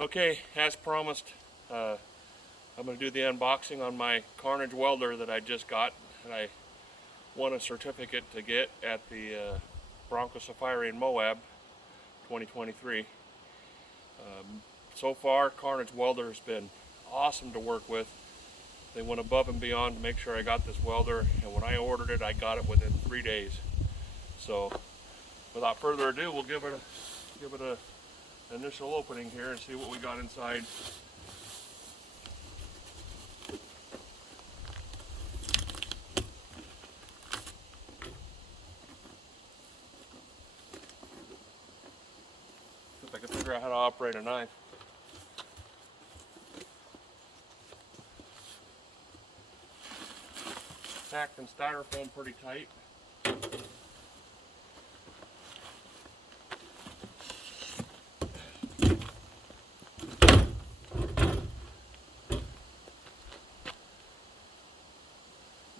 Okay, as promised, I'm going to do the unboxing on my Karnage welder that I just got, and I won a certificate to get at the Bronco Safari in Moab 2023. So far, Karnage welder has been awesome to work with. They went above and beyond to make sure I got this welder, and when I ordered it, I got it within 3 days. So, without further ado, we'll give it a initial opening here and see what we got inside. See if I can figure out how to operate a knife. Packed in styrofoam pretty tight.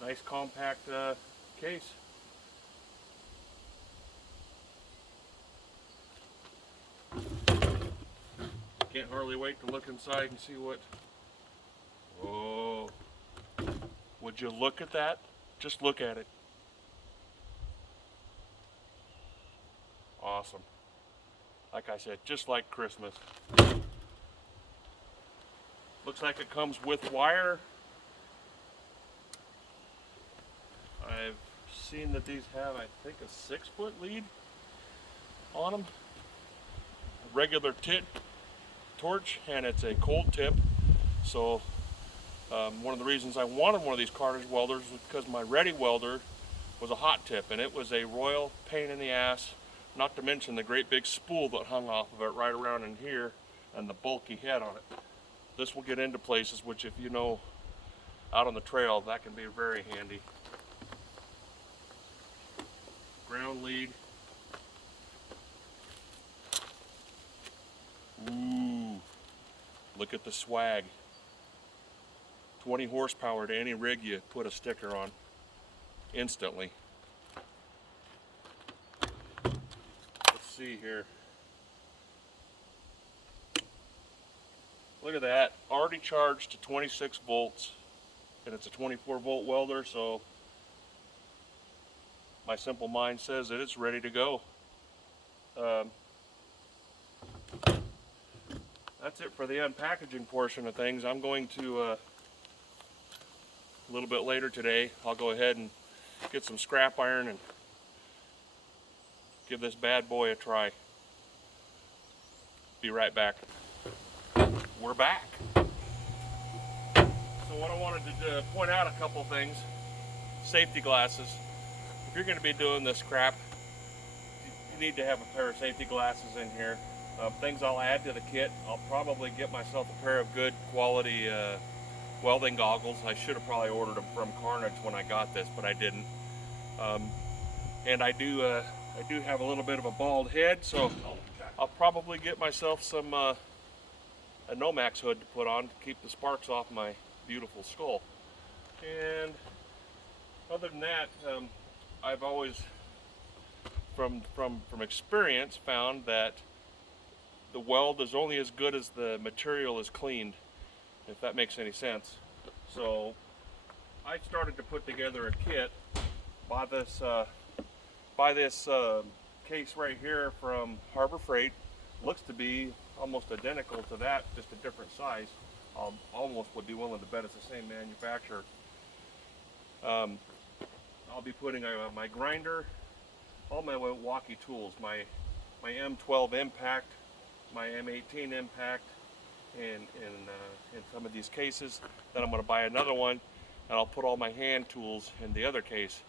Nice compact case. Can't hardly wait to look inside and see what. Oh, would you look at that? Just look at it. Awesome. Like I said, just like Christmas. Looks like it comes with wire. I've seen that these have, I think, a 6-foot lead on them. A regular torch, and it's a cold tip. So one of the reasons I wanted one of these Karnage welders was because my Ready welder was a hot tip, and it was a royal pain in the ass, not to mention the great big spool that hung off of it right around in here and the bulky head on it. This will get into places which, if you know, out on the trail, that can be very handy. Ground lead. Ooh, look at the swag. 20 horsepower to any rig you put a sticker on instantly. Let's see here. Look at that, already charged to 26 volts, and it's a 24-volt welder, so my simple mind says that it's ready to go. That's it for the unpackaging portion of things. I'm going to, a little bit later today, I'll go ahead and get some scrap iron and give this bad boy a try. Be right back. We're back. So what I wanted to point out a couple things. Safety glasses. If you're going to be doing this crap, you need to have a pair of safety glasses in here. Things I'll add to the kit, I'll probably get myself a pair of good quality welding goggles. I should have probably ordered them from Karnage when I got this, but I didn't. And I do have a little bit of a bald head, so I'll probably get myself some a Nomax hood to put on to keep the sparks off my beautiful skull. And other than that, I've always, from experience, found that the weld is only as good as the material is cleaned, if that makes any sense. So I started to put together a kit by this case right here from Harbor Freight. Looks to be almost identical to that, just a different size. Almost would be willing to bet it's the same manufacturer. I'll be putting my grinder, all my walkie tools, my M12 impact, my M18 impact, in some of these cases. Then I'm going to buy another one, and I'll put all my hand tools in the other case.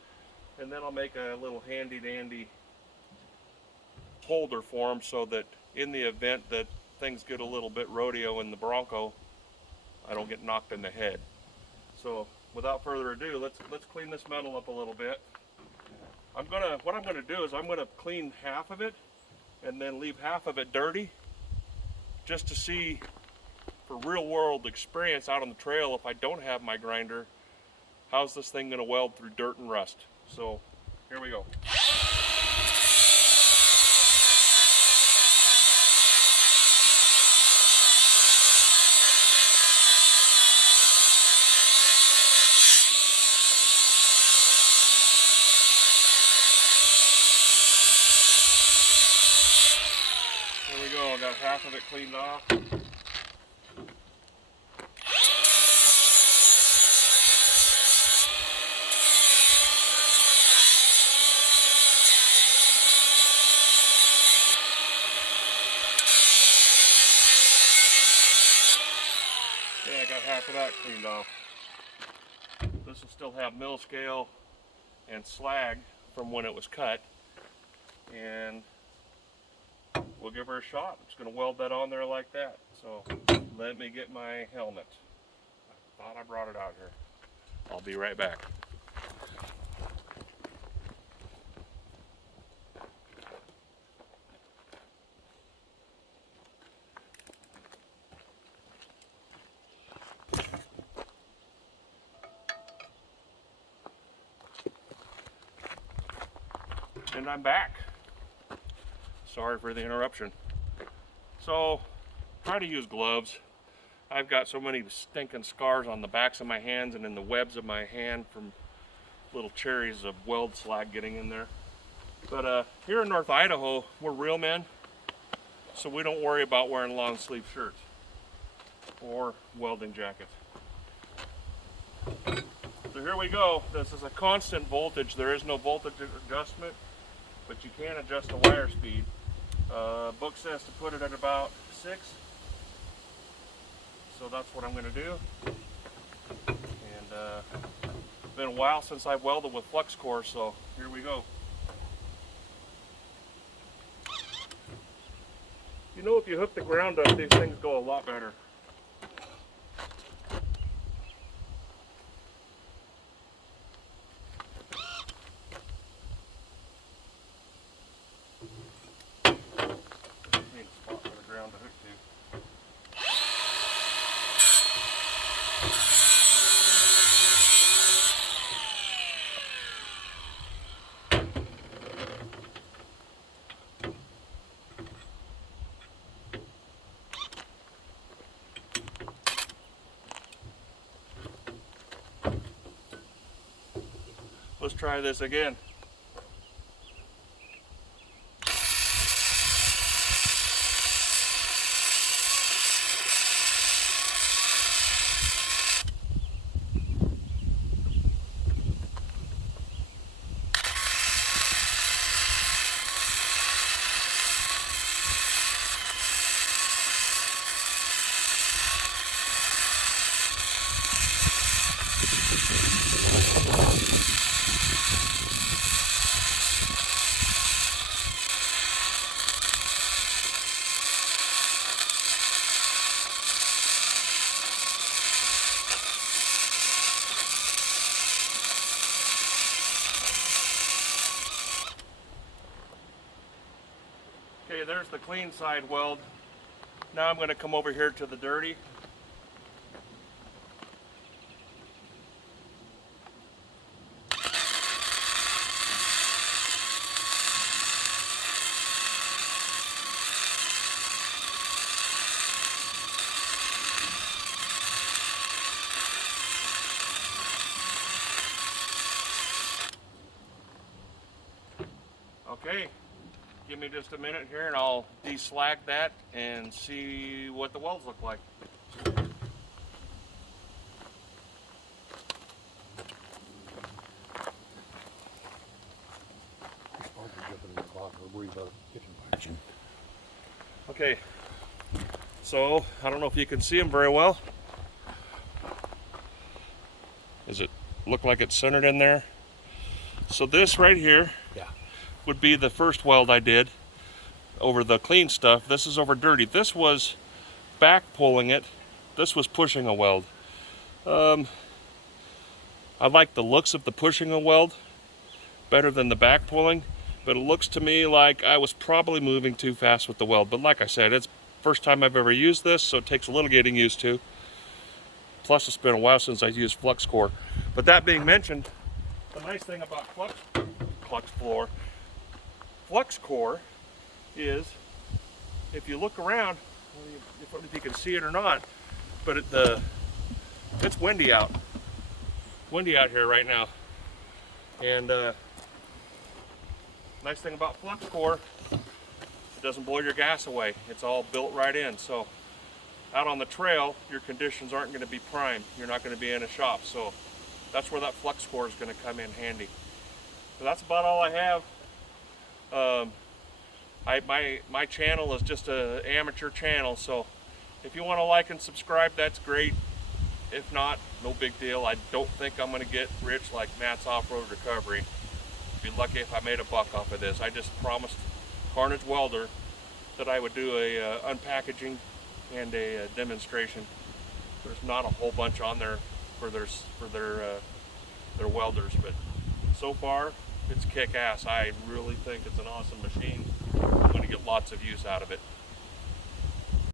And then I'll make a little handy dandy holder for them, so that in the event that things get a little bit rodeo in the Bronco, I don't get knocked in the head. So without further ado, let's clean this metal up a little bit. What I'm gonna do is I'm gonna clean half of it and then leave half of it dirty, just to see, for real world experience out on the trail, if I don't have my grinder, how's this thing gonna weld through dirt and rust. So here we go. go. I got half of it cleaned off. Yeah, I got half of that cleaned off. This will still have mill scale and slag from when it was cut, and we'll give her a shot. I'm just going to weld that on there like that. So let me get my helmet. I thought I brought it out here. I'll be right back. And I'm back. Sorry for the interruption. So, try to use gloves. I've got so many stinking scars on the backs of my hands and in the webs of my hand from little cherries of weld slag getting in there. But here in North Idaho, we're real men, so we don't worry about wearing long sleeve shirts or welding jackets. So here we go. This is a constant voltage. There is no voltage adjustment, but you can adjust the wire speed. Book says to put it at about 6. So that's what I'm going to do. And it's been a while since I've welded with flux core, so here we go. You know, if you hook the ground up, these things go a lot better. Need a spot for the ground to hook to. Let's try this again. Okay, there's the clean side weld. Now I'm going to come over here to the dirty. Okay, give me just a minute here and I'll deslag that and see what the welds look like. Okay, so I don't know if you can see them very well. Does it look like it's centered in there? So this right here would be the first weld I did over the clean stuff. This is over dirty. This was back pulling it. This was pushing a weld. I like the looks of the pushing a weld better than the back pulling, but it looks to me like I was probably moving too fast with the weld. But like I said, it's the first time I've ever used this, so it takes a little getting used to. Plus it's been a while since I used flux core. But that being mentioned, the nice thing about flux core is, if you look around, if you can see it or not, but it's windy out. Windy out here right now. And nice thing about flux core It doesn't blow your gas away. It's all built right in. So out on the trail, your conditions aren't going to be prime. You're not going to be in a shop. So that's where that flux core is going to come in handy. So that's about all I have. My channel is just an amateur channel, so if you want to like and subscribe, that's great. If not, no big deal. I don't think I'm going to get rich like Matt's Off-Road Recovery. Be lucky if I made a buck off of this. I just promised Karnage Welder that I would do a unpackaging and a demonstration. There's not a whole bunch on there for their welders, but so far it's kick-ass. I really think it's an awesome machine. I'm going to get lots of use out of it.